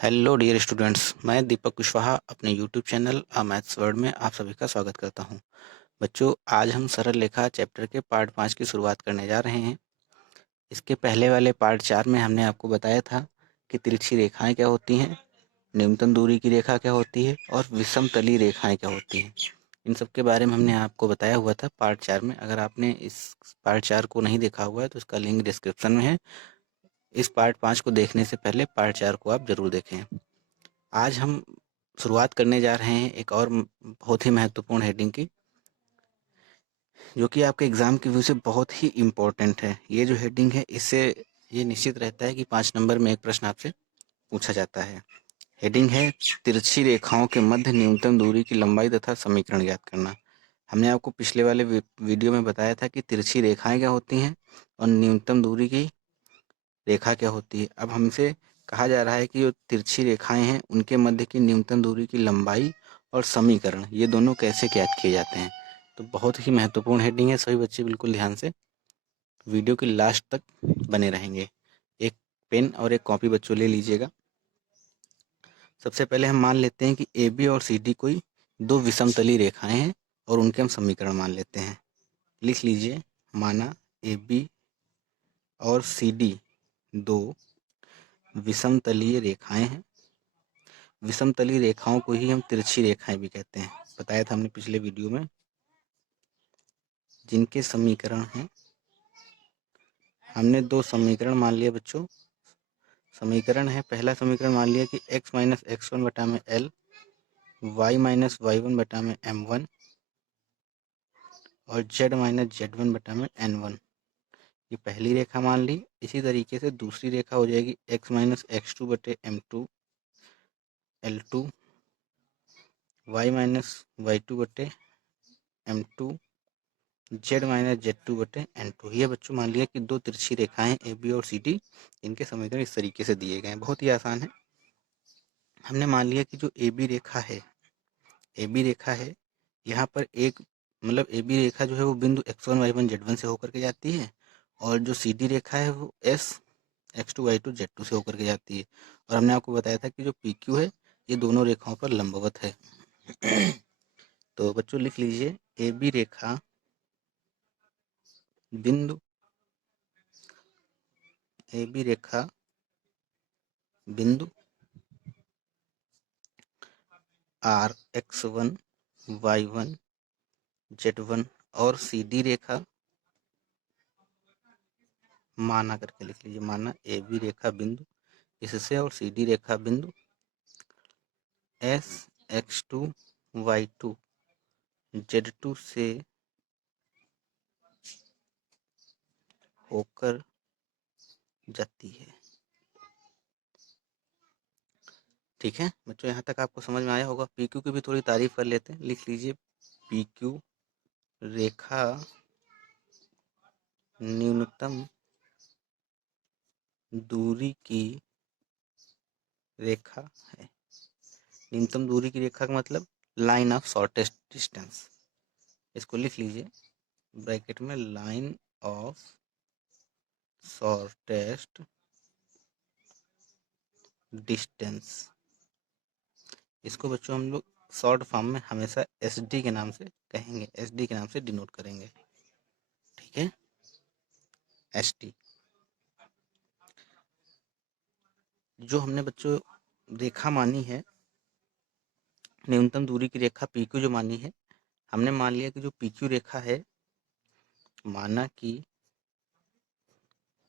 Hello dear students, मैं दीपक कुशवाहा अपने YouTube channel maths world में आप सभी का स्वागत करता हूं। बच्चों, आज हम सरल रेखा चैप्टर के पार्ट 5 की शुरुआत करने जा रहे हैं। इसके पहले वाले पार्ट 4 में हमने आपको बताया था कि तिरछी रेखाएं क्या होती हैं, न्यूनतम दूरी की रेखा क्या होती है और विषम तली रेखाएं क्या होती हैं। इन सब के बारे में हमने आपको बताया हुआ था पार्ट 4 में। अगर आपने इस पार्ट 4 को नहीं देखा हुआ है तो इसका लिंक डिस्क्रिप्शन में है। इस पार्ट 5 को देखने से पहले पार्ट 4 को आप जरूर देखें। आज हम शुरुआत करने जा रहे हैं एक और बहुत ही महत्वपूर्ण हेडिंग की, जो कि आपके एग्ज़ाम के व्यू से बहुत ही इम्पोर्टेंट है। ये जो हेडिंग है, इससे ये निश्चित रहता है कि 5 नंबर में एक प्रश्न आपसे पूछा जाता है। हेडिंग है तिरछी रेखाओं के मध्य न्यूनतम दूरी की लंबाई तथा समीकरण ज्ञात करना। हमने आपको पिछले वाले वीडियो में बताया था कि तिरछी रेखाएं क्या होती हैं और न्यूनतम दूरी की रेखा क्या होती है। अब हमसे कहा जा रहा है कि जो तिरछी रेखाएं हैं उनके मध्य की न्यूनतम दूरी की लंबाई और समीकरण, ये दोनों कैसे ज्ञात किए जाते हैं। तो बहुत ही महत्वपूर्ण हेडिंग है, सभी बच्चे बिल्कुल ध्यान से वीडियो के लास्ट तक बने रहेंगे। एक पेन और एक कॉपी बच्चों ले लीजिएगा। सबसे पहले हम मान लेते हैं कि ए बी और सी डी कोई दो विषमतली रेखाएं हैं और उनके हम समीकरण मान लेते हैं। लिख लीजिए, माना ए बी और सी डी दो विषमतलीय रेखाएं हैं। विषमतली रेखाओं को ही हम तिरछी रेखाएं भी कहते हैं, बताया था हमने पिछले वीडियो में। जिनके समीकरण हैं, हमने दो समीकरण मान लिया बच्चों। समीकरण है, पहला समीकरण मान लिया कि x माइनस एक्स वन बटा में l, y minus y one बटा में एम वन और z माइनस जेड वन बटा में एन वन। ये पहली रेखा मान ली। इसी तरीके से दूसरी रेखा हो जाएगी x माइनस एक्स टू बटे m two l two, y minus y two बटे m two, z minus z two बटे एन टू। ये बच्चों मान लिया कि दो तिरछी रेखाएं ए बी और सी डी, इनके समीकरण इस तरीके से दिए गए हैं। बहुत ही आसान है। हमने मान लिया कि जो ए बी रेखा है, ए बी रेखा है, यहाँ पर एक मतलब ए बी रेखा जो है वो बिंदु x one y one z one से होकर के जाती है, और जो सी डी रेखा है वो S x two y two z two से होकर के जाती है। और हमने आपको बताया था कि जो पी क्यू है ये दोनों रेखाओं पर लंबवत है। तो बच्चों लिख लीजिए, ए बी रेखा बिंदु ए बी रेखा बिंदु R x one y one z one और सी डी रेखा, माना करके लिख लीजिए, माना ए बी रेखा बिंदु इससे और सी डी रेखा बिंदु S x two y two z two से होकर जाती है। ठीक है बच्चों, यहाँ तक आपको समझ में आया होगा। पी क्यू की भी थोड़ी तारीफ कर लेते हैं। लिख लीजिए, पी क्यू रेखा न्यूनतम दूरी की रेखा है। न्यूनतम दूरी की रेखा का मतलब लाइन ऑफ शॉर्टेस्ट डिस्टेंस। इसको लिख लीजिए ब्रैकेट में, लाइन ऑफ शॉर्टेस्ट डिस्टेंस। इसको बच्चों हम लोग शॉर्ट फॉर्म में हमेशा एस डी के नाम से कहेंगे, एस डी के नाम से डिनोट करेंगे। ठीक है, एस टी। जो हमने बच्चों रेखा मानी है, न्यूनतम दूरी की रेखा पी क्यू जो मानी है, हमने मान लिया कि जो पी क्यू रेखा है, माना कि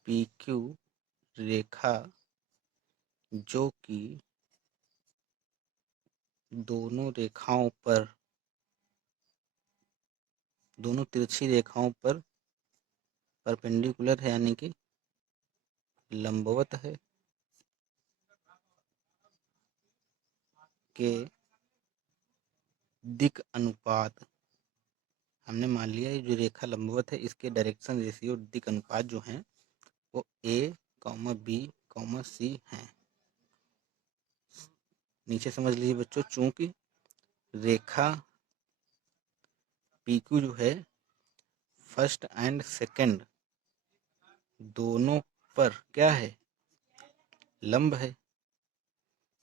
पी क्यू रेखा जो कि दोनों रेखाओं पर, दोनों तिरछी रेखाओं पर परपेंडिकुलर है, यानी कि लंबवत है, के दिक अनुपात। हमने मान लिया ये जो रेखा लंबवत है, इसके डायरेक्शन रेशियो दिक अनुपात जो हैं वो ए कॉमा बी कॉमा सी हैं। नीचे समझ लीजिए बच्चों, चूंकि रेखा पी क्यू जो है फर्स्ट एंड सेकंड दोनों पर क्या है, लंब है,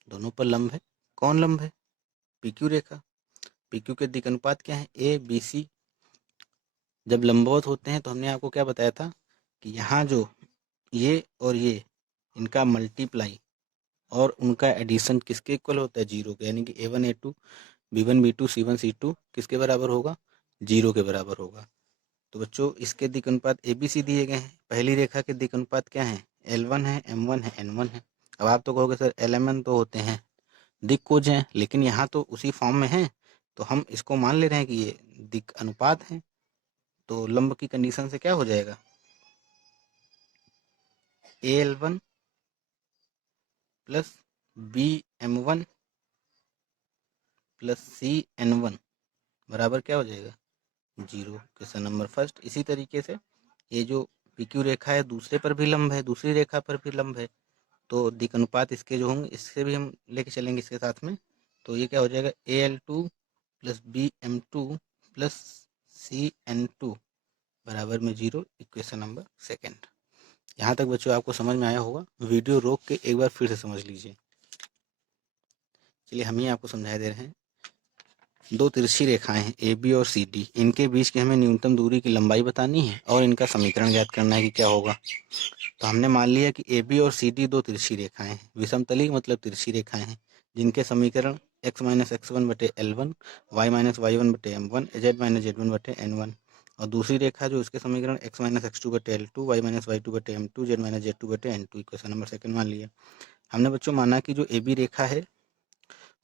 दोनों पर लंब है। कौन लंब है? PQ रेखा। PQ के दिक् अनुपात क्या है? ABC। जब लंबवत होते हैं तो हमने आपको क्या बताया था कि यहाँ जो ये और ये इनका मल्टीप्लाई और उनका एडिशन किसके इक्वल होता है? 0 के। यानी कि A1 A2 B1 B2 C1 C2 किसके बराबर होगा? 0 के बराबर होगा। तो बच्चों इसके दिक् अनुपात ABC दिए गए हैं। पहली रेखा के दिक् अनुपात क्या है? L1 है, M1 है, N1 है। अब आप तो कहोगे सर LMN तो होते हैं दिक् कोज हैं, लेकिन यहाँ तो उसी फॉर्म में है, तो हम इसको मान ले रहे हैं कि ये दिक् अनुपात है। तो लंब की कंडीशन से क्या हो जाएगा? AL1 plus BM1 plus CN1 बराबर क्या हो जाएगा? 0। Question number first. इसी तरीके से ये जो PQ रेखा है दूसरे पर भी लंब है, दूसरी रेखा पर भी लंब है, तो दिक् अनुपात इसके जो होंगे इससे भी हम लेके चलेंगे इसके साथ में। तो ये क्या हो जाएगा? AL2 plus BM2 plus CN2 बराबर में 0। Equation number second. यहाँ तक बच्चों आपको समझ में आया होगा। वीडियो रोक के एक बार फिर से समझ लीजिए। चलिए हम ही आपको समझा दे रहे हैं। दो तिरछी रेखाएं हैं AB और CD, इनके बीच की हमें न्यूनतम दूरी की लंबाई बतानी है और इनका समीकरण ज्ञात करना है कि क्या होगा। तो हमने मान लिया कि AB और CD दो तिरछी रेखाएं हैं, विषमतली मतलब तिरछी रेखाएं हैं, जिनके समीकरण x माइनस x1 बटे L1, y माइनस y1 बटे M1, z माइनस z1 बटे N1, और दूसरी रेखा जो उसके समीकरण x माइनस x2 बटे L2, y माइनस y2 बटे M2, z माइनस z2 बटे N2। इक्वेशन नंबर सेकंड मान लिया। हमने बच्चों माना कि जो AB रेखा है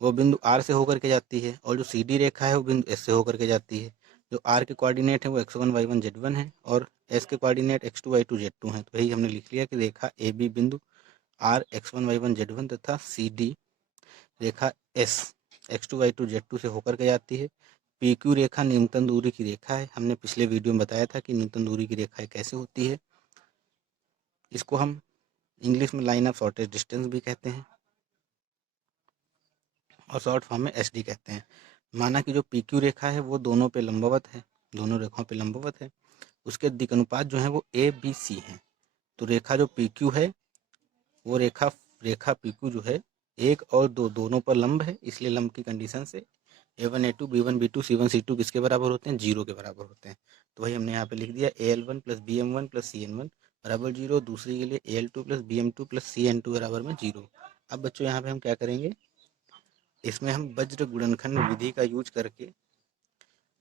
वो बिंदु R से होकर के जाती है और जो CD रेखा है वो बिंदु S से होकर के जाती है। जो R के कोऑर्डिनेट है वो x1 y1 z1 है और S के कोऑर्डिनेट x2 y2 z2 है। तो यही हमने लिख लिया कि रेखा AB बिंदु R x1 y1 z1 तथा CD रेखा S x2 y2 z2 से होकर के जाती है। PQ रेखा न्यूनतम दूरी की रेखा है। हमने पिछले वीडियो में बताया था कि न्यूनतम दूरी की रेखा कैसे होती है। इसको हम इंग्लिश में लाइन ऑफ शॉर्टेस्ट डिस्टेंस भी कहते हैं और शॉर्ट फॉर्म में SD कहते हैं। माना कि जो PQ रेखा है वो दोनों पे लंबवत है, दोनों रेखाओं पे लंबवत है। उसके दिक् अनुपात जो है वो ABC है। तो रेखा जो PQ है वो रेखा PQ जो है 1 और 2 दोनों पर लंब है, इसलिए लंब की कंडीशन से A1 A2 B1 B2 C1 C2 किसके बराबर होते हैं? 0 के बराबर होते हैं। तो वही हमने यहाँ पे लिख दिया AL1 plus BM1 plus CN1 बराबर 0। दूसरी के लिए AL2 plus BM2 plus CN2 बराबर में 0। अब बच्चों यहाँ पे हम क्या करेंगे? इसमें हम वज्र गुणनखंड विधि का यूज करके,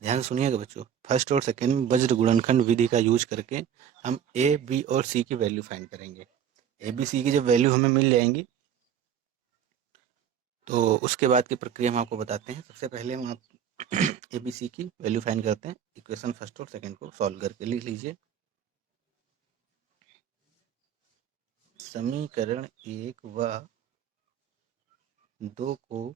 ध्यान सुनिएगा बच्चों, फर्स्ट और सेकंड में वज्र गुणनखंड विधि का यूज करके हम A, B और C की वैल्यू फाइंड करेंगे। A, B, C की जब वैल्यू हमें मिल जाएंगी तो उसके बाद की प्रक्रिया हम आपको बताते हैं। सबसे पहले हम आप A, B, C की वैल्यू फाइंड करते हैं। इक्वेशन फर्स्ट और सेकंड को सॉल्व करके लिख लीजिए। समीकरण 1 व 2 को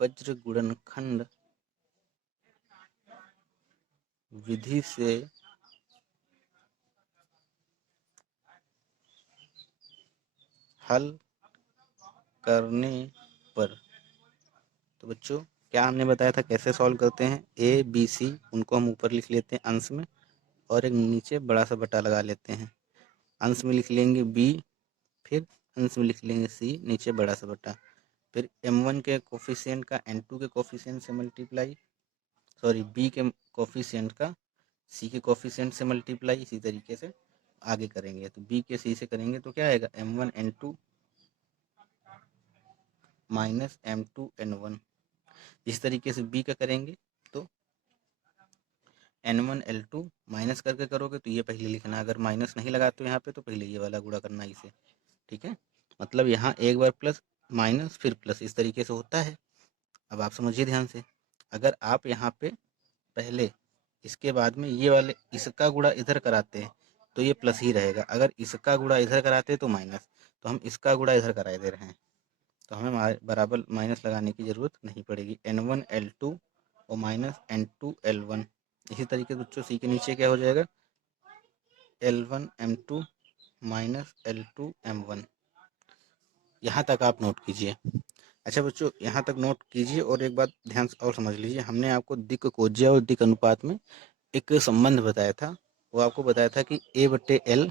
वज्र गुणनखंड विधि से हल करने पर, तो बच्चों क्या हमने बताया था कैसे सॉल्व करते हैं? A, B, C उनको हम ऊपर लिख लेते हैं अंश में और एक नीचे बड़ा सा बटा लगा लेते हैं। अंश में लिख लेंगे B, फिर अंश में लिख लेंगे C, नीचे बड़ा सा बटा, फिर M1 के कोफिशिएंट का N2 के कोफिशिएंट से मल्टीप्लाई, सॉरी B के कोफिशिएंट का C के कोफिशिएंट से मल्टीप्लाई। इसी तरीके से आगे करेंगे तो B के C से करेंगे तो क्या आएगा? M1 N2 minus M2 N1। इस तरीके से B का करेंगे तो N1 L2 माइनस करके करोगे तो ये पहले लिखना, अगर माइनस नहीं लगाते हो यहाँ पे तो पहले ये वाला गुणा करना इसे, ठीक है। मतलब यहाँ एक बार प्लस माइनस फिर प्लस, इस तरीके से होता है। अब आप समझिए ध्यान से, अगर आप यहाँ पे पहले इसके बाद में ये वाले इसका गुणा इधर कराते हैं तो ये प्लस ही रहेगा, अगर इसका गुणा इधर कराते तो माइनस, तो हम इसका गुणा इधर करा दे रहे हैं तो हमें बराबर माइनस लगाने की ज़रूरत नहीं पड़ेगी। N1 L2 और माइनस N2 L1। इसी तरीके से बच्चों C के नीचे क्या हो जाएगा? L1 M2 minus L2 M1। यहाँ तक आप नोट कीजिए। अच्छा बच्चों यहाँ तक नोट कीजिए और एक बात ध्यान से और समझ लीजिए। हमने आपको दिक् कोज्या और दिक् अनुपात में एक संबंध बताया था। वो आपको बताया था कि A/L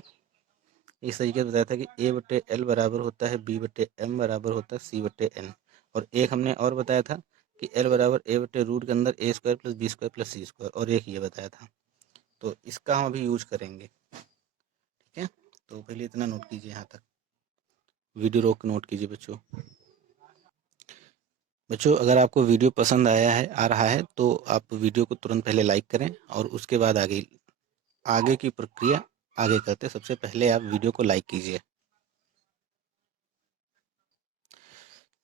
इस तरीके से बताया था कि A/L बराबर होता है B/M बराबर होता है C/N। और एक हमने और बताया था कि L बराबर A/रूट के अंदर A² + B² + C², और एक ये बताया था। तो इसका हम अभी यूज करेंगे, ठीक है। तो पहले इतना नोट कीजिए, यहाँ तक वीडियो रोक नोट कीजिए बच्चों। बच्चों, अगर आपको वीडियो पसंद आ रहा है तो आप वीडियो को तुरंत पहले लाइक करें और उसके बाद आगे की प्रक्रिया आगे करते। सबसे पहले आप वीडियो को लाइक कीजिए।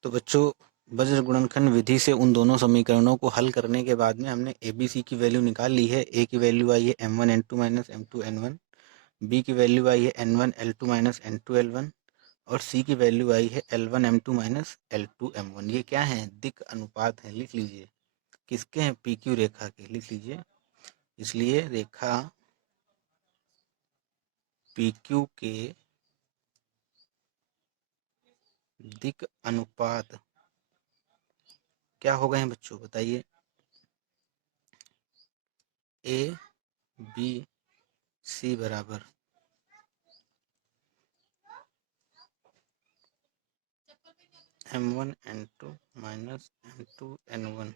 तो बच्चों, वज्र गुणनखंड विधि से उन दोनों समीकरणों को हल करने के बाद में हमने ABC की वैल्यू निकाल ली है। A की वैल्यू आई है M1N2 - M2N1, B की वैल्यू आई है N1L2 - N2L1, और C की वैल्यू आई है L1M2 - L2M1। ये क्या है? दिक् अनुपात है। लिख लीजिए, किसके हैं? PQ रेखा के। लिख लीजिए, इसलिए रेखा PQ के दिक् अनुपात क्या हो गए हैं बच्चों, बताइए? ABC बराबर M1N2 - M2N1,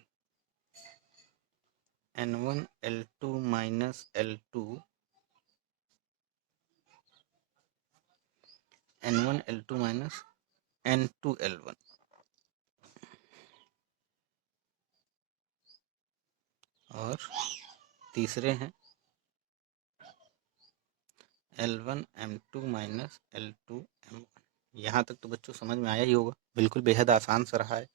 N1L2 - L2, N1L2 - N2L1, और तीसरे हैं L1M2 - L2M1। यहाँ तक तो बच्चों समझ में आया ही होगा, बिल्कुल बेहद आसान सा रहा है।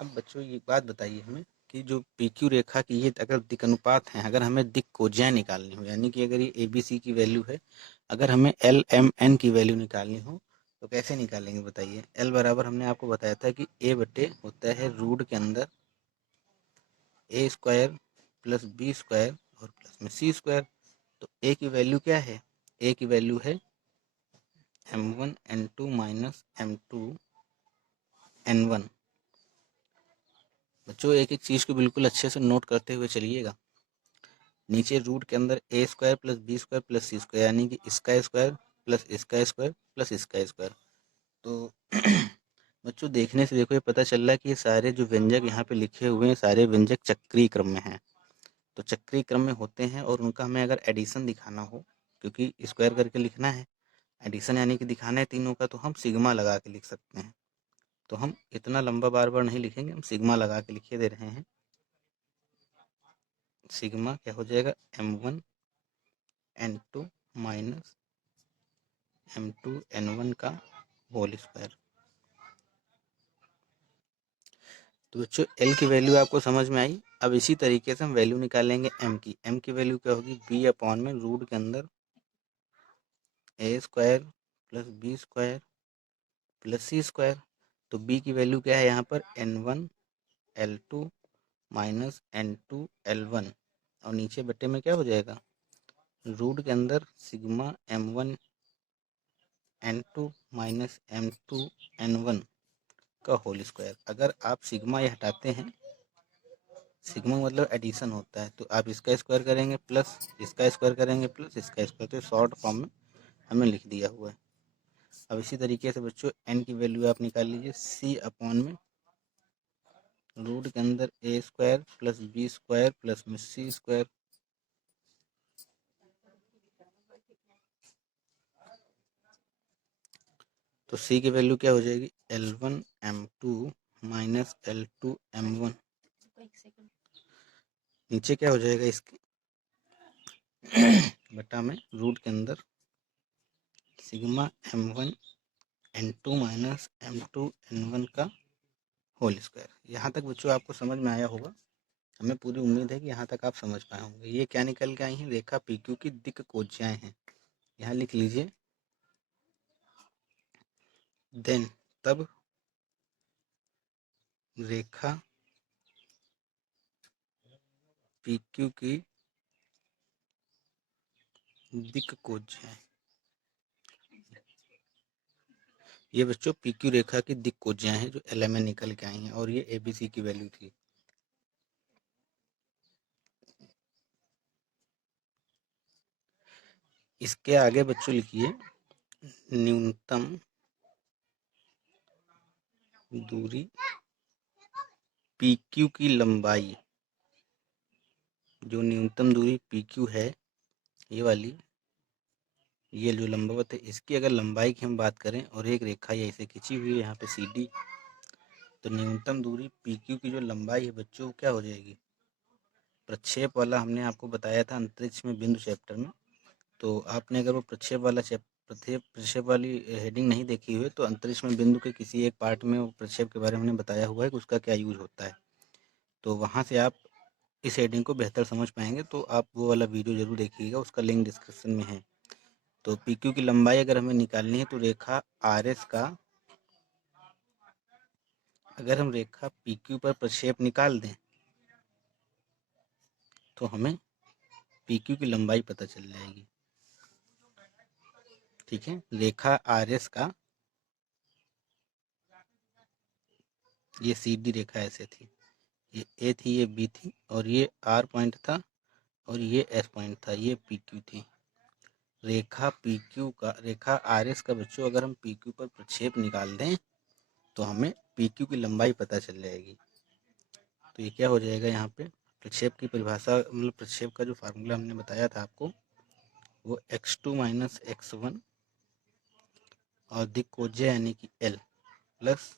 अब बच्चों, ये बात बताइए हमें कि जो PQ रेखा की ये अगर दिक् अनुपात हैं, अगर हमें दिक् कोज्याएं निकालनी हो, यानी कि अगर ये ABC की वैल्यू है, अगर हमें LMN की वैल्यू निकालनी हो तो कैसे निकालेंगे, बताइए? L बराबर हमने आपको बताया था कि A/ होता है रूट के अंदर A² + B² और प्लस में C²। तो A की वैल्यू क्या है? A की वैल्यू है M1N2 - M2N1। बच्चों, एक एक चीज़ को बिल्कुल अच्छे से नोट करते हुए चलिएगा। नीचे रूट के अंदर A² + B² + C², यानी कि इसका स्क्वायर प्लस इसका स्क्वायर प्लस इसका स्क्वायर। तो बच्चों, देखने से देखो ये पता चल रहा है कि ये सारे जो व्यंजक यहाँ पे लिखे हुए हैं, सारे व्यंजक चक्रीय क्रम में हैं। तो चक्रीय क्रम में होते हैं और उनका हमें अगर एडिशन दिखाना हो, क्योंकि स्क्वायर करके लिखना है, एडिशन यानी कि दिखाना है तीनों का, तो हम सिग्मा लगा के लिख सकते हैं। तो हम इतना लंबा बार बार नहीं लिखेंगे, हम सिग्मा लगा के लिखे दे रहे हैं। सिग्मा क्या हो जाएगा? M1N2 - M2N1 का होल स्क्वायर। तो बच्चों, L की वैल्यू आपको समझ में आई। अब इसी तरीके से हम वैल्यू निकालेंगे M की। M की वैल्यू क्या होगी? B/ रूट के अंदर A² + B² + C²। तो B की वैल्यू क्या है यहाँ पर? N1L2 - N2L1, और नीचे बट्टे में क्या हो जाएगा? रूट के अंदर सिग्मा M1N2 - M2N1 का होल स्क्वायर। अगर आप सिग्मा ये हटाते हैं, सिग्मा मतलब एडिशन होता है, तो आप इसका स्क्वायर करेंगे प्लस इसका स्क्वायर करेंगे प्लस इसका स्क्वायर, तो शॉर्ट फॉर्म में हमें लिख दिया हुआ है। अब इसी तरीके से बच्चों, n की वैल्यू आप निकाल लीजिए। C/ रूट के अंदर A² + B² प्लस में C²। तो C की वैल्यू क्या हो जाएगी? L1M2 - L2M1। नीचे क्या हो जाएगा इसके? बटा में रूट के अंदर सिग्मा M1N2 - M2N1 का होल स्क्वायर। यहाँ तक बच्चों आपको समझ में आया होगा। हमें पूरी उम्मीद है कि यहाँ तक आप समझ पाए होंगे। ये क्या निकल के आई हैं? रेखा PQ की दिक् कोज्याएं हैं। यहाँ लिख लीजिए, देन तब रेखा PQ की दिक् कोज्याएं। ये बच्चों PQ रेखा की दिक् कोज्याएं हैं जो LMN निकल के आई हैं, और ये ABC की वैल्यू थी। इसके आगे बच्चों लिखिए न्यूनतम दूरी PQ की लंबाई। जो न्यूनतम दूरी PQ है, ये वाली, ये जो लंबवत है, इसकी अगर लंबाई की हम बात करें और एक रेखा ये ऐसे खींची हुई है यहाँ पे CD, तो न्यूनतम दूरी PQ की जो लंबाई है बच्चों क्या हो जाएगी। प्रक्षेप वाला हमने आपको बताया था अंतरिक्ष में बिंदु चैप्टर में, तो आपने अगर वो प्रक्षेप वाली हेडिंग नहीं देखी हुई तो अंतरिक्ष में बिंदु के किसी एक पार्ट में वो प्रक्षेप के बारे में हमने बताया हुआ है कि उसका क्या यूज होता है, तो वहाँ से आप इस हेडिंग को बेहतर समझ पाएंगे। तो आप वो वाला वीडियो जरूर देखिएगा, उसका लिंक डिस्क्रिप्शन में है। तो PQ की लंबाई अगर हमें निकालनी है तो रेखा RS का, अगर हम रेखा PQ पर प्रक्षेप निकाल दें तो हमें PQ की लंबाई पता चल जाएगी। ठीक है, रेखा RS का, ये CD रेखा ऐसे थी, ये A थी, ये B थी, और ये R पॉइंट था, और ये S पॉइंट था, ये PQ थी। रेखा RS का बच्चों अगर हम PQ पर प्रक्षेप निकाल दें तो हमें PQ की लंबाई पता चल जाएगी। तो ये क्या हो जाएगा, यहाँ पे प्रक्षेप की परिभाषा, मतलब प्रक्षेप का जो फार्मूला हमने बताया था आपको, वो x2 माइनस x1 और दिक् कोज्या यानी कि L plus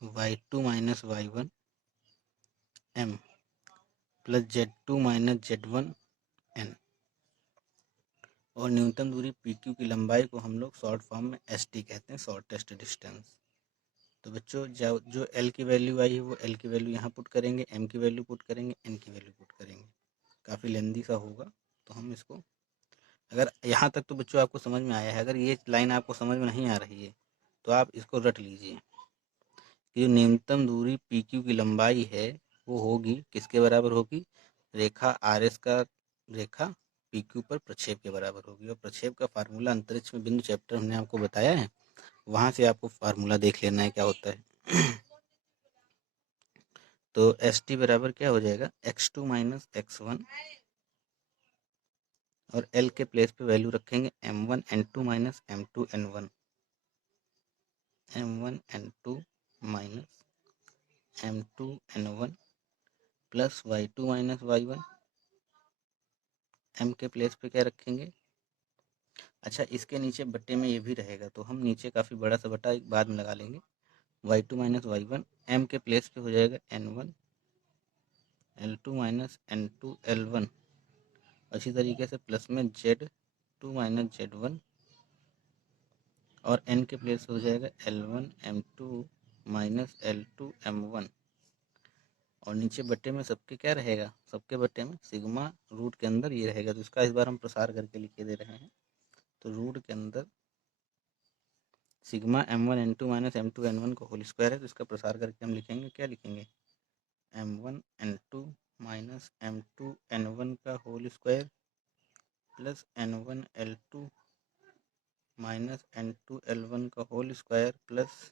y2 minus y1 M plus z2 minus z1 N, और न्यूनतम दूरी PQ की लंबाई को हम लोग शॉर्ट फॉर्म में ST कहते हैं, शॉर्टेस्ट डिस्टेंस। तो बच्चों जो L की वैल्यू आई है वो L की वैल्यू यहाँ पुट करेंगे, M की वैल्यू पुट करेंगे, N की वैल्यू पुट करेंगे। काफ़ी लेंदी सा होगा, तो हम इसको, अगर यहाँ तक तो बच्चों आपको समझ में आया है, अगर ये लाइन आपको समझ में नहीं आ रही है तो आप इसको रट लीजिए कि जो न्यूनतम दूरी PQ की लंबाई है वो होगी, किसके बराबर होगी, रेखा RS का रेखा PQ पर प्रक्षेप के बराबर होगी। और प्रक्षेप का फार्मूला अंतरिक्ष में बिंदु चैप्टर हमने आपको बताया है, वहाँ से आपको फार्मूला देख लेना है क्या होता है। तो ST बराबर क्या हो जाएगा, x2 माइनस x1, और L के प्लेस पे वैल्यू रखेंगे M1 N2 minus M2 N1, M1 N2 minus M2 N1 plus y2 minus y1, M के प्लेस पे क्या रखेंगे। अच्छा, इसके नीचे बट्टे में ये भी रहेगा, तो हम नीचे काफ़ी बड़ा सा बट्टा एक बाद में लगा लेंगे। y2 माइनस y1, M के प्लेस पे हो जाएगा N1 L2 minus N2 L1, इसी तरीके से प्लस में Z2 माइनस Z1, और N के प्लेस हो जाएगा L1 M2 minus L2 M1, और नीचे बट्टे में सबके क्या रहेगा, सबके बट्टे में सिग्मा रूट के अंदर ये रहेगा। तो इसका इस बार हम प्रसार करके लिखे दे रहे हैं, तो रूट के अंदर sigma M1 N2 minus M2 N1 का होल स्क्वायर है, तो इसका प्रसार करके हम लिखेंगे, क्या लिखेंगे, M1 N2 minus M2 N1 का whole square plus N1 L2 minus N2 L1 का whole square plus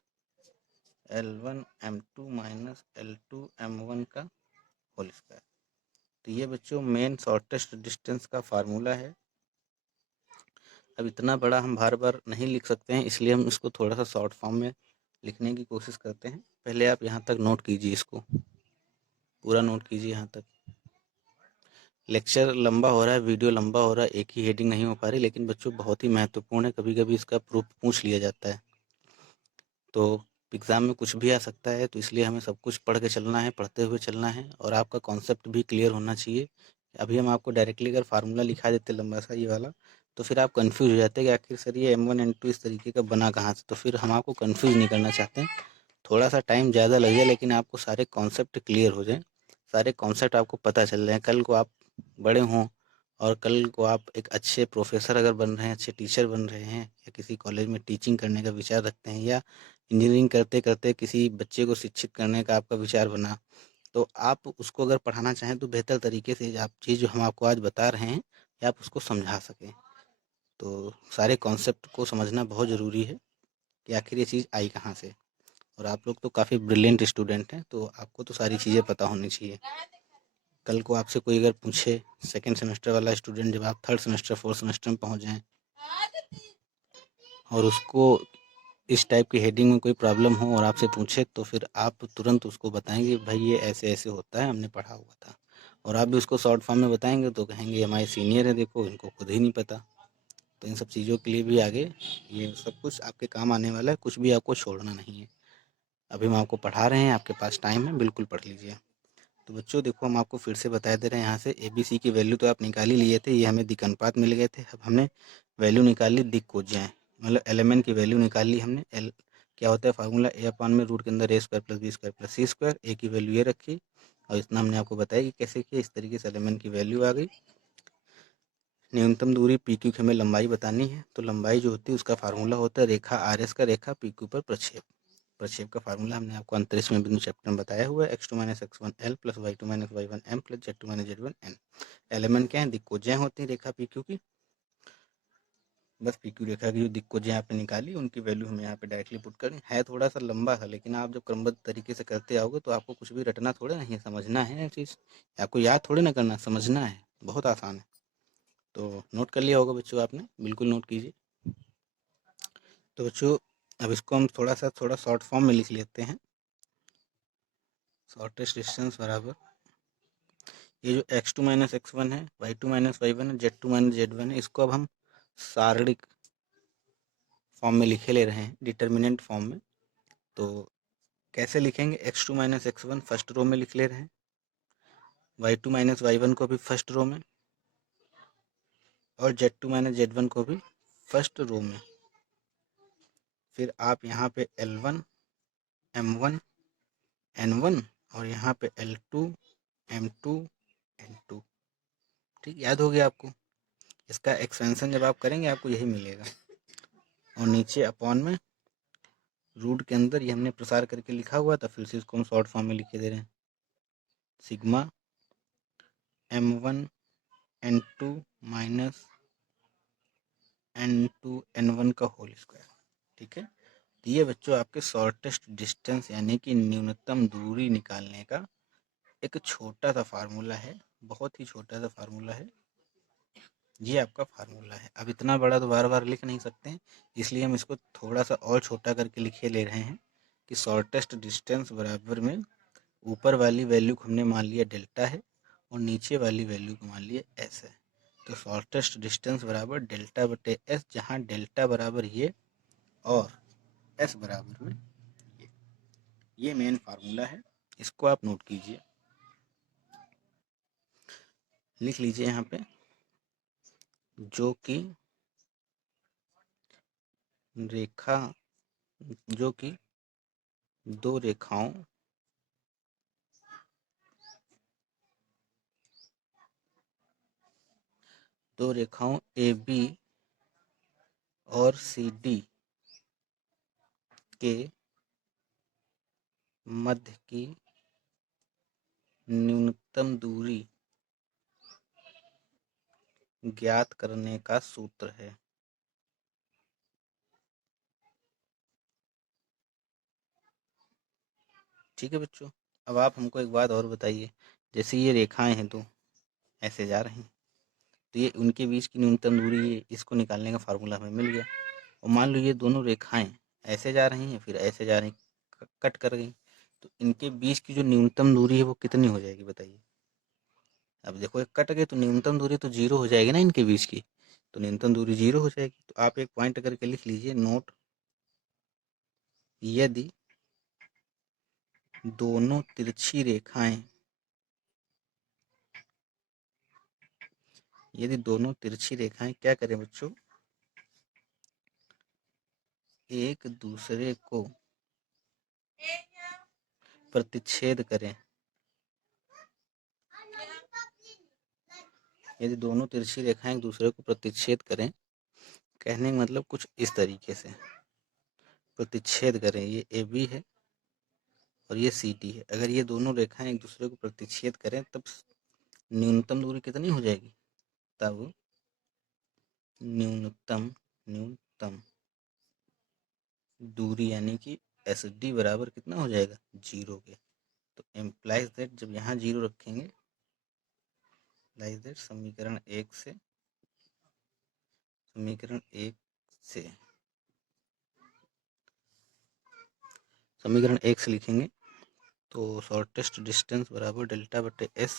L1 M2 minus L2 M1 का होल स्क्वायर। तो ये बच्चों मेन शॉर्टेस्ट डिस्टेंस का फार्मूला है। अब इतना बड़ा हम बार बार नहीं लिख सकते हैं, इसलिए हम इसको थोड़ा सा शॉर्ट फॉर्म में लिखने की कोशिश करते हैं। पहले आप यहाँ तक नोट कीजिए, इसको पूरा नोट कीजिए यहाँ तक। लेक्चर लंबा हो रहा है, वीडियो लंबा हो रहा है, एक ही हेडिंग नहीं हो पा रही, लेकिन बच्चों बहुत ही महत्वपूर्ण है, कभी कभी इसका प्रूफ पूछ लिया जाता है, तो एग्ज़ाम में कुछ भी आ सकता है, तो इसलिए हमें सब कुछ पढ़ के चलना है, पढ़ते हुए चलना है, और आपका कॉन्सेप्ट भी क्लियर होना चाहिए। अभी हम आपको डायरेक्टली अगर फार्मूला लिखा देते लंबा सा ये वाला, तो फिर आप कंफ्यूज हो जाते हैं कि आखिर सर ये M1 N2 इस तरीके का बना कहाँ से, तो फिर हम आपको कंफ्यूज नहीं करना चाहते हैं। थोड़ा सा टाइम ज़्यादा लग जाए, लेकिन आपको सारे कॉन्सेप्ट क्लियर हो जाएँ, सारे कॉन्सेप्ट आपको पता चल जाएँ, कल को आप बड़े हों और कल को आप एक अच्छे प्रोफेसर अगर बन रहे हैं, अच्छे टीचर बन रहे हैं, या किसी कॉलेज में टीचिंग करने का विचार रखते हैं, या इंजीनियरिंग करते करते किसी बच्चे को शिक्षित करने का आपका विचार बना, तो आप उसको अगर पढ़ाना चाहें तो बेहतर तरीके से आप चीज़ जो हम आपको आज बता रहे हैं या आप उसको समझा सकें। तो सारे कॉन्सेप्ट को समझना बहुत ज़रूरी है कि आखिर ये चीज़ आई कहाँ से, और आप लोग तो काफ़ी ब्रिलियंट स्टूडेंट हैं, तो आपको तो सारी चीज़ें पता होनी चाहिए। कल को आपसे कोई अगर पूछे, सेकेंड सेमेस्टर वाला स्टूडेंट, जब आप थर्ड सेमेस्टर फोर्थ सेमेस्टर में पहुंच जाएं और उसको इस टाइप की हेडिंग में कोई प्रॉब्लम हो और आपसे पूछे, तो फिर आप तुरंत उसको बताएंगे भाई ये ऐसे ऐसे होता है, हमने पढ़ा हुआ था। और आप भी उसको शॉर्ट फॉर्म में बताएंगे तो कहेंगे हमारे सीनियर है, देखो इनको खुद ही नहीं पता। तो इन सब चीज़ों के लिए भी आगे ये सब कुछ आपके काम आने वाला है, कुछ भी आपको छोड़ना नहीं है। अभी हम आपको पढ़ा रहे हैं, आपके पास टाइम है, बिल्कुल पढ़ लीजिए। तो बच्चों देखो, हम आपको फिर से बता दे रहे हैं, यहाँ से ABC की वैल्यू तो आप निकाल ही लिए थे, ये हमें दिक् अनुपात मिल गए थे। अब हमने वैल्यू निकाल ली दिक् कोज्याएँ, मतलब एलिमेंट की वैल्यू निकाल ली हमने। एल क्या होता है फार्मूला, A अपान में रूट के अंदर A square plus B square plus C square. A की वैल्यू ये रखी और इतना हमने आपको बताया कि कैसे किया। इस तरीके से एलिमेंट की वैल्यू आ गई। न्यूनतम दूरी PQ की हमें लंबाई बतानी है, तो लंबाई जो होती है उसका फार्मूला होता है रेखा RS का रेखा PQ पर प्रक्षेप। प्रक्षेप का फार्मूला हमने आपको 29वें बिंदु चैप्टर में बताया हुआ है, x2 - x1 L plus y2 - y1 M plus z2 - z1 N। Element क्या है, दिक्कोज्याएं होती हैं रेखा PQ की। बस PQ रेखा की जो दिक्कोज्याएं आपने निकाली उनकी वैल्यू हमें यहाँ पे डायरेक्टली पुट करनी है। थोड़ा सा लंबा है, लेकिन आप जब क्रमबद्ध तरीके से करते आओगे तो आपको कुछ भी रटना थोड़ा नहीं है, समझना है ये चीज़। आपको याद थोड़ी ना करना, समझना है, बहुत आसान है। तो नोट कर लिया होगा बच्चों आपने, बिल्कुल नोट कीजिए। तो बच्चों अब इसको हम थोड़ा शॉर्ट फॉर्म में लिख लेते हैं। शॉर्टेस्ट डिस्टेंस बराबर ये जो x2 - x1 है, y2 - y1 है, z2 - z1 है, इसको अब हम सारणिक फॉर्म में लिखे ले रहे हैं, डिटर्मिनेंट फॉर्म में। तो कैसे लिखेंगे, x2 - x1 फर्स्ट रो में लिख ले रहे हैं, y2 - y1 को भी फर्स्ट रो में, और z2 - z1 को भी फर्स्ट रो में। फिर आप यहाँ पे L1 M1 N1 और यहाँ पे L2 M2 N2। ठीक, याद हो गया आपको। इसका एक्सपेंशन जब आप करेंगे आपको यही मिलेगा। और नीचे अपॉन में रूट के अंदर ये हमने प्रसार करके लिखा हुआ था, फिर से इसको हम शॉर्ट फॉर्म में लिखे दे रहे हैं, sigma M1 N2 minus N2 N1 का होल स्क्वायर। ठीक है, तो ये बच्चों आपके शॉर्टेस्ट डिस्टेंस यानी कि न्यूनतम दूरी निकालने का एक छोटा सा फार्मूला है, बहुत ही छोटा सा फार्मूला है। ये आपका फार्मूला है। अब इतना बड़ा तो बार बार लिख नहीं सकते हैं, इसलिए हम इसको थोड़ा सा और छोटा करके लिखे ले रहे हैं कि शॉर्टेस्ट डिस्टेंस बराबर में ऊपर वाली वैल्यू को हमने मान लिया डेल्टा है और नीचे वाली वैल्यू को मान लिया एस है। तो शॉर्टेस्ट डिस्टेंस बराबर डेल्टा बटे एस, जहाँ डेल्टा बराबर ये और एस बराबर में ये मेन फार्मूला है। इसको आप नोट कीजिए, लिख लीजिए यहाँ पे, जो कि रेखा जो कि दो रेखाओं AB और CD के मध्य की न्यूनतम दूरी ज्ञात करने का सूत्र है। ठीक है बच्चों, अब आप हमको एक बात और बताइए, जैसे ये रेखाएं हैं दो ऐसे जा रही हैं, तो ये उनके बीच की न्यूनतम दूरी, ये इसको निकालने का फार्मूला हमें मिल गया। और मान लो ये दोनों रेखाएं ऐसे जा रही हैं, फिर ऐसे जा रही, कट कर गई, तो इनके बीच की जो न्यूनतम दूरी है वो कितनी हो जाएगी बताइए। अब देखो एक कट गए तो न्यूनतम दूरी तो जीरो हो जाएगी ना इनके बीच की, तो न्यूनतम दूरी जीरो हो जाएगी। तो आप एक पॉइंट करके लिख लीजिए, नोट, यदि दोनों तिरछी रेखाएं क्या करें बच्चों, एक दूसरे को प्रतिच्छेद करें, यदि दोनों तिरछी रेखाएं एक दूसरे को प्रतिच्छेद करें, कहने का मतलब कुछ इस तरीके से प्रतिच्छेद करें, ये AB है और ये CD है। अगर ये दोनों रेखाएं एक दूसरे को प्रतिच्छेद करें तब न्यूनतम दूरी कितनी हो जाएगी, तब न्यूनतम दूरी यानी कि SD बराबर कितना हो जाएगा, जीरो के। तो एम्प्लाइज दैट जब यहाँ जीरो रखेंगे लाइक दैट समीकरण एक से समीकरण एक से लिखेंगे तो शॉर्टेस्ट डिस्टेंस बराबर डेल्टा बटे एस।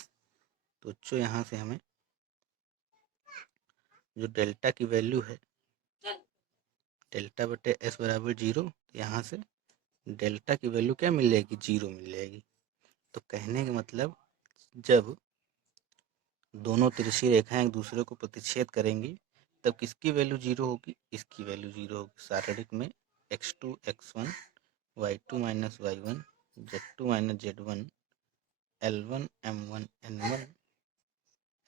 तो जो यहाँ से हमें जो डेल्टा की वैल्यू है डेल्टा बटे एस बराबर 0, यहाँ से डेल्टा की वैल्यू क्या मिल जाएगी, 0 मिल जाएगी। तो कहने का मतलब जब दोनों तिरछी रेखाएं एक दूसरे को प्रतिच्छेद करेंगी तब किसकी वैल्यू 0 होगी, इसकी वैल्यू 0 होगी। शारीरिक में x2 x1 y2 minus y1 z2 minus z1 l1 m1 n1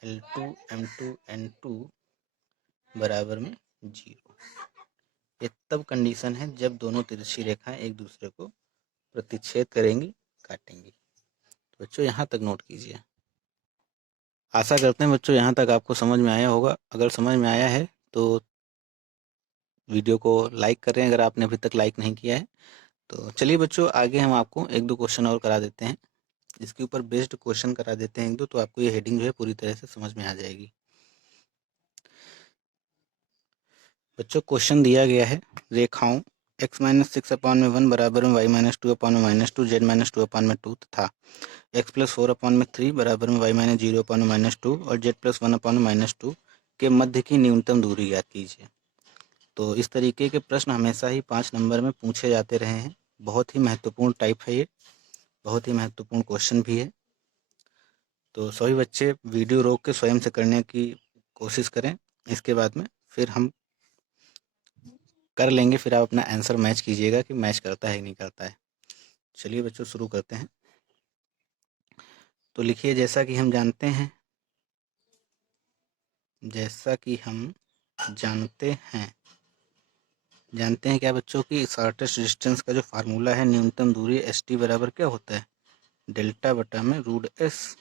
l2 m2 n2 बराबर में 0। ये तब कंडीशन है जब दोनों तिरछी रेखाएं एक दूसरे को प्रतिच्छेद करेंगी, काटेंगी। तो बच्चों यहाँ तक नोट कीजिए। आशा करते हैं बच्चों यहाँ तक आपको समझ में आया होगा। अगर समझ में आया है तो वीडियो को लाइक करें, अगर आपने अभी तक लाइक नहीं किया है। तो चलिए बच्चों आगे हम आपको एक दो क्वेश्चन और करा देते हैं, इसके ऊपर बेस्ड क्वेश्चन करा देते हैं एक दो, तो आपको ये हेडिंग जो है पूरी तरह से समझ में आ जाएगी। बच्चों क्वेश्चन दिया गया है रेखाओं x माइनस 6/1 बराबर में y माइनस 2/-2 z माइनस 2/2 तथा x प्लस 4/3 बराबर में y माइनस 0/-2 और z प्लस 1/-2 के मध्य की न्यूनतम दूरी ज्ञात कीजिए। तो इस तरीके के प्रश्न हमेशा ही 5 नंबर में पूछे जाते रहे हैं। बहुत ही महत्वपूर्ण टाइप है ये, बहुत ही महत्वपूर्ण क्वेश्चन भी है। तो सभी बच्चे वीडियो रोक के स्वयं से करने की कोशिश करें, इसके बाद में फिर हम कर लेंगे, फिर आप अपना आंसर मैच कीजिएगा कि मैच करता है नहीं करता है। चलिए बच्चों शुरू करते हैं। तो लिखिए जैसा कि हम जानते हैं जानते हैं क्या बच्चों की शॉर्टेस्ट डिस्टेंस का जो फार्मूला है न्यूनतम दूरी एस टी बराबर क्या होता है, डेल्टा बटा में रूट एस,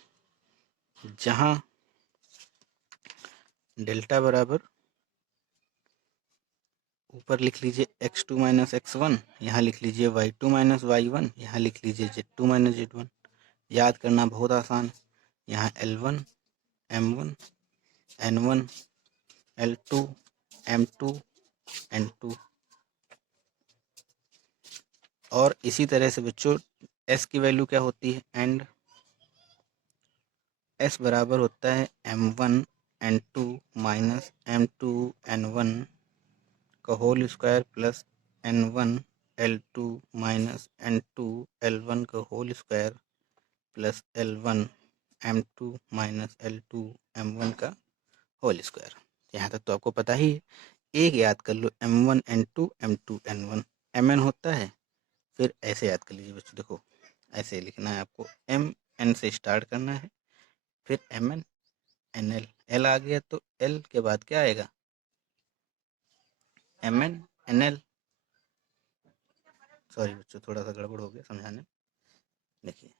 जहाँ डेल्टा बराबर ऊपर लिख लीजिए x2 माइनस x1, यहाँ लिख लीजिए y2 माइनस y1, यहाँ लिख लीजिए z2 माइनस z1। याद करना बहुत आसान, यहाँ l1 m1 n1 l2 m2 n2। और इसी तरह से बच्चों s की वैल्यू क्या होती है, एंड s बराबर होता है m1 n2 minus m2 n1 का whole square plus n1 l2 minus n2 l1 का whole square plus l1 m2 minus l2 m1 का होल स्क्वायर। यहाँ तक तो आपको पता ही है। एक याद कर लो m1 n2 m2 n1, mn होता है, फिर ऐसे याद कर लीजिए बच्चों, देखो ऐसे लिखना है आपको, m n से स्टार्ट करना है, फिर mn nl, l आ गया तो l के बाद क्या आएगा, mn nl। सॉरी बच्चों थोड़ा सा गड़बड़ हो गया समझाने। देखिए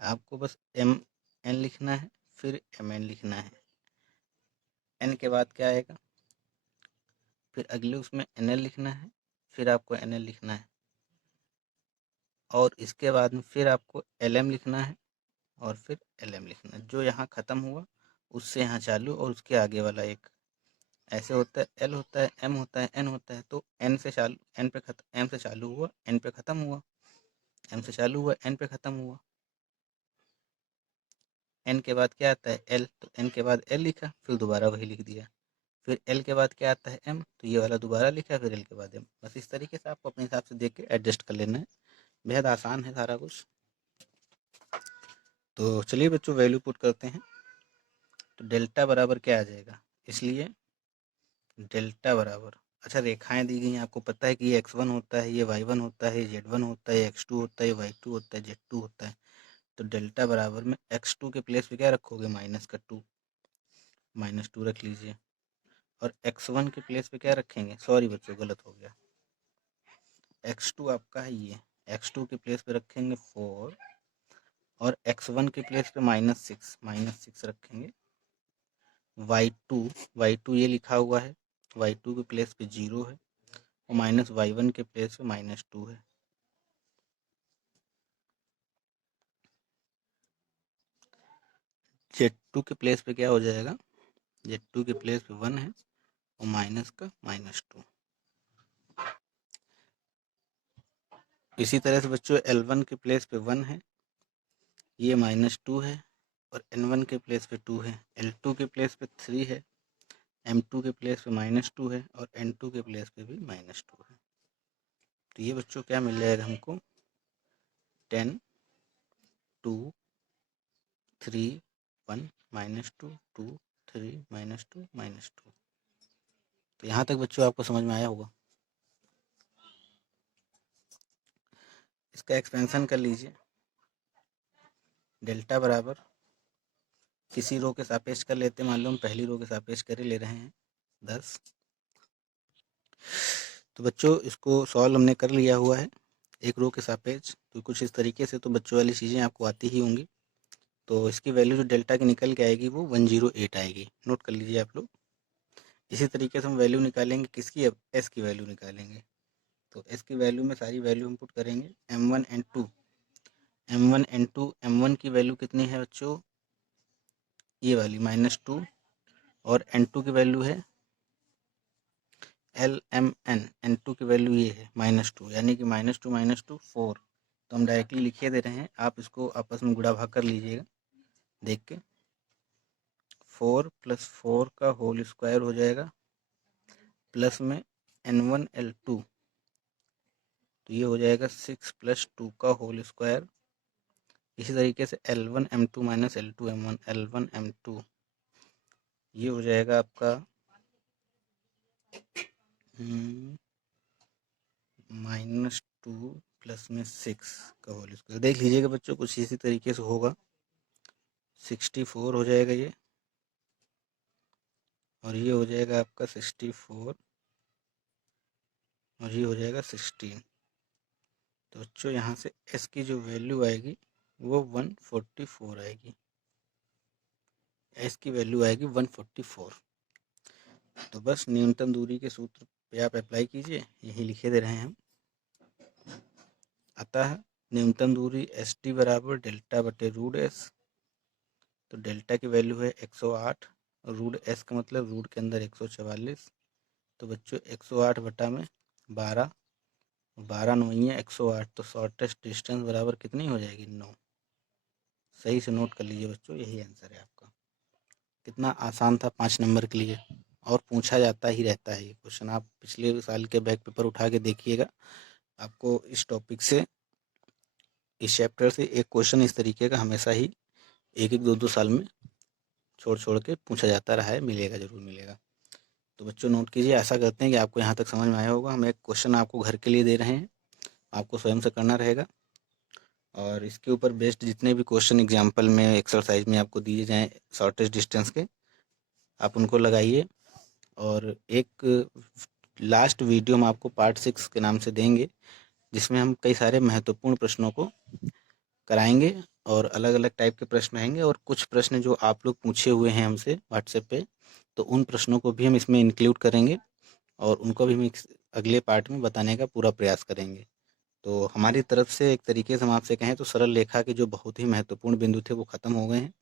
आपको बस एम एन लिखना है, फिर एम एन लिखना है, एन के बाद क्या आएगा, फिर अगले उसमें एन एल लिखना है, फिर आपको एन एल लिखना है, और इसके बाद में फिर आपको एल एम लिखना है, और फिर एल एम लिखना है। जो यहाँ ख़त्म हुआ उससे यहाँ चालू, और उसके आगे वाला एक ऐसे होता है, एल होता है, एम होता है, एन होता है। तो एन से चालू, एन पे खत्म, एम से चालू हुआ, एन पे ख़त्म हुआ, एम से चालू हुआ, एन पे ख़त्म हुआ। एन के बाद क्या आता है, एल, तो एन के बाद एल लिखा, फिर दोबारा वही लिख दिया। फिर एल के बाद क्या आता है, एम, तो ये वाला दोबारा लिखा, फिर एल के बाद एम। बस इस तरीके से आपको अपने हिसाब से देख के एडजस्ट कर लेना है, बेहद आसान है सारा कुछ। तो चलिए बच्चों वैल्यू पुट करते हैं। तो डेल्टा बराबर क्या आ जाएगा, इसलिए डेल्टा बराबर, अच्छा रेखाएं दी गई हैं, आपको पता है कि ये x1 होता है, ये y1 होता है, ये z1 होता है, ये x2 होता है, ये y2 होता है, z2 होता है। तो डेल्टा बराबर में x2 के प्लेस पे क्या रखोगे, माइनस का 2, माइनस 2 रख लीजिए। और x1 के प्लेस पे क्या रखेंगे, सॉरी बच्चों गलत हो गया, x2 आपका है ये, x2 के प्लेस पे रखेंगे 4, और x1 के प्लेस पे माइनस 6 रखेंगे। y2 ये लिखा हुआ है, y2 के प्लेस पे 0 है, और माइनस y1 के प्लेस पे -2 है। Z2 के प्लेस पे क्या हो जाएगा, Z2 के प्लेस पे 1 है और माइनस का -2। इसी तरह से बच्चों L1 के प्लेस पे 1 है, ये -2 है, और N1 के प्लेस पे 2 है, L2 के प्लेस पे 3 है, M2 के प्लेस पे -2 है, और N2 के प्लेस पे भी -2 है। तो ये बच्चों क्या मिल जाएगा हमको, 10 2 3 1 -2 2 3 -2 -2। तो यहाँ तक बच्चों आपको समझ में आया होगा। इसका एक्सपेंशन कर लीजिए, डेल्टा बराबर किसी रो के सापेक्ष कर लेते हैं, मान लो हम पहली रो के सापेक्ष कर ही ले रहे हैं 10। तो बच्चों इसको सॉल्व हमने कर लिया हुआ है एक रो के सापेक्ष, तो कुछ इस तरीके से तो बच्चों वाली चीज़ें आपको आती ही होंगी। तो इसकी वैल्यू जो डेल्टा की निकल के आएगी वो 108 आएगी, नोट कर लीजिए आप लोग। इसी तरीके से हम वैल्यू निकालेंगे किसकी, अब एस की वैल्यू निकालेंगे। तो एस की वैल्यू में सारी वैल्यू हम पुट करेंगे, M1 N2, M1 N2, M1 की वैल्यू कितनी है बच्चों, ये वाली -2, और N2 की वैल्यू है LMN, N2 की वैल्यू ये है -2, यानी कि -2 4। तो हम डायरेक्टली लिखे दे रहे हैं, आप इसको आपस में गुणा भाग कर लीजिएगा देख के। 4 + 4 का होल स्क्वायर हो जाएगा, प्लस में N1 L2, तो ये हो जाएगा 6 + 2 का होल स्क्वायर। इसी तरीके से L1 M2 - L2 M1, L1 M2 ये हो जाएगा आपका -2 प्लस में 6 का होल स्क्वायर। देख लीजिएगा बच्चों, कुछ इसी तरीके से होगा। 64 हो जाएगा ये, और ये हो जाएगा आपका 64, और ये हो जाएगा 16। तो बच्चों यहाँ से एस की जो वैल्यू आएगी वो 144 आएगी, एस की वैल्यू आएगी 144। तो बस न्यूनतम दूरी के सूत्र पे आप अप्लाई कीजिए, यही लिखे दे रहे हैं हम। अतः न्यूनतम दूरी एस टी बराबर डेल्टा बटे रूट एस। तो डेल्टा की वैल्यू है 108, रूट एस का मतलब रूट के अंदर 144। तो बच्चों 108 बटा में 12, 12 9 108, तो शॉर्टेस्ट डिस्टेंस बराबर कितनी हो जाएगी, 9। सही से नोट कर लीजिए बच्चों, यही आंसर है आपका। कितना आसान था 5 नंबर के लिए, और पूछा जाता ही रहता है ये क्वेश्चन। आप पिछले साल के बैक पेपर उठा के देखिएगा, आपको इस टॉपिक से, इस चैप्टर से एक क्वेश्चन इस तरीके का हमेशा ही 1-1 2-2 साल में छोड़ छोड़ के पूछा जाता रहा है, मिलेगा, जरूर मिलेगा। तो बच्चों नोट कीजिए, आशा करते हैं कि आपको यहाँ तक समझ में आया होगा। हम एक क्वेश्चन आपको घर के लिए दे रहे हैं, आपको स्वयं से करना रहेगा, और इसके ऊपर बेस्ड जितने भी क्वेश्चन एग्जाम्पल में, एक्सरसाइज में आपको दिए जाएँ शॉर्टेस्ट डिस्टेंस के, आप उनको लगाइए। और एक लास्ट वीडियो हम आपको पार्ट 6 के नाम से देंगे, जिसमें हम कई सारे महत्वपूर्ण प्रश्नों को कराएंगे, और अलग अलग टाइप के प्रश्न रहेंगे, और कुछ प्रश्न जो आप लोग पूछे हुए हैं हमसे व्हाट्सएप पे, तो उन प्रश्नों को भी हम इसमें इंक्लूड करेंगे, और उनको भी हम अगले पार्ट में बताने का पूरा प्रयास करेंगे। तो हमारी तरफ से एक तरीके से हम आपसे कहें तो सरल रेखा के जो बहुत ही महत्वपूर्ण बिंदु थे वो ख़त्म हो गए हैं।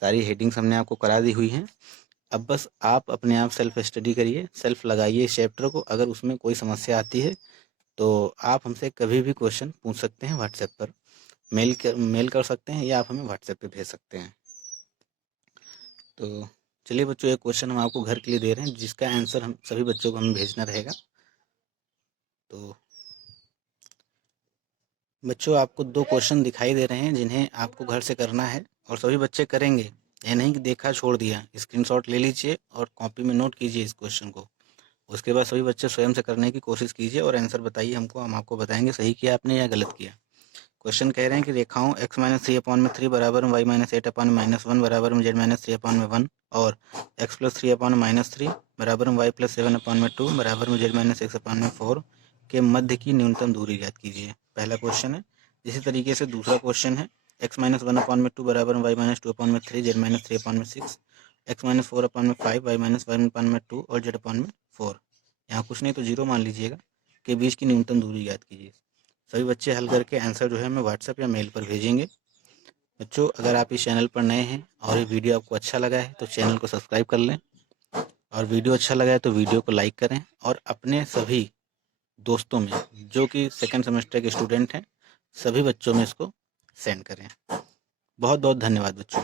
सारी हेडिंग्स हमने आपको करा दी हुई हैं। अब बस आप अपने आप सेल्फ स्टडी करिए, सेल्फ लगाइए इस चैप्टर को। अगर उसमें कोई समस्या आती है तो आप हमसे कभी भी क्वेश्चन पूछ सकते हैं व्हाट्सएप पर, मेल कर सकते हैं, या आप हमें व्हाट्सएप पे भेज सकते हैं। तो चलिए बच्चों, एक क्वेश्चन हम आपको घर के लिए दे रहे हैं, जिसका आंसर हम सभी बच्चों को हमें भेजना रहेगा। तो बच्चों आपको 2 क्वेश्चन दिखाई दे रहे हैं, जिन्हें आपको घर से करना है, और सभी बच्चे करेंगे। ये नहीं कि देखा छोड़ दिया, स्क्रीनशॉट ले लीजिए और कॉपी में नोट कीजिए इस क्वेश्चन को। उसके बाद सभी बच्चे स्वयं से करने की कोशिश कीजिए, और आंसर बताइए हमको, हम आपको बताएंगे सही किया आपने या गलत किया। क्वेश्चन कह रहे हैं कि रेखाओं x - 3/3 बराबर y - 8/-1 बराबर z - 3/1 और x + 3/-3 बराबर y + 7/2 बराबर z - 6/4 के मध्य की न्यूनतम दूरी ज्ञात कीजिए। पहला क्वेश्चन है। इसी तरीके से दूसरा क्वेश्चन है, x - 1/2 बराबर y - 2/3 z - 3/6 x - 4/5 y - 1/2 और z/4। यहाँ कुछ नहीं तो 0 मान लीजिएगा, के बीच की न्यूनतम दूरी ज्ञात कीजिए। सभी बच्चे हल करके आंसर जो है हमें व्हाट्सएप या मेल पर भेजेंगे। बच्चों, अगर आप इस चैनल पर नए हैं और ये वीडियो आपको अच्छा लगा है तो चैनल को सब्सक्राइब कर लें, और वीडियो अच्छा लगा है तो वीडियो को लाइक करें और अपने सभी दोस्तों में जो कि सेकंड सेमेस्टर के स्टूडेंट हैं, सभी बच्चों में इसको सेंड करें। बहुत बहुत धन्यवाद बच्चों।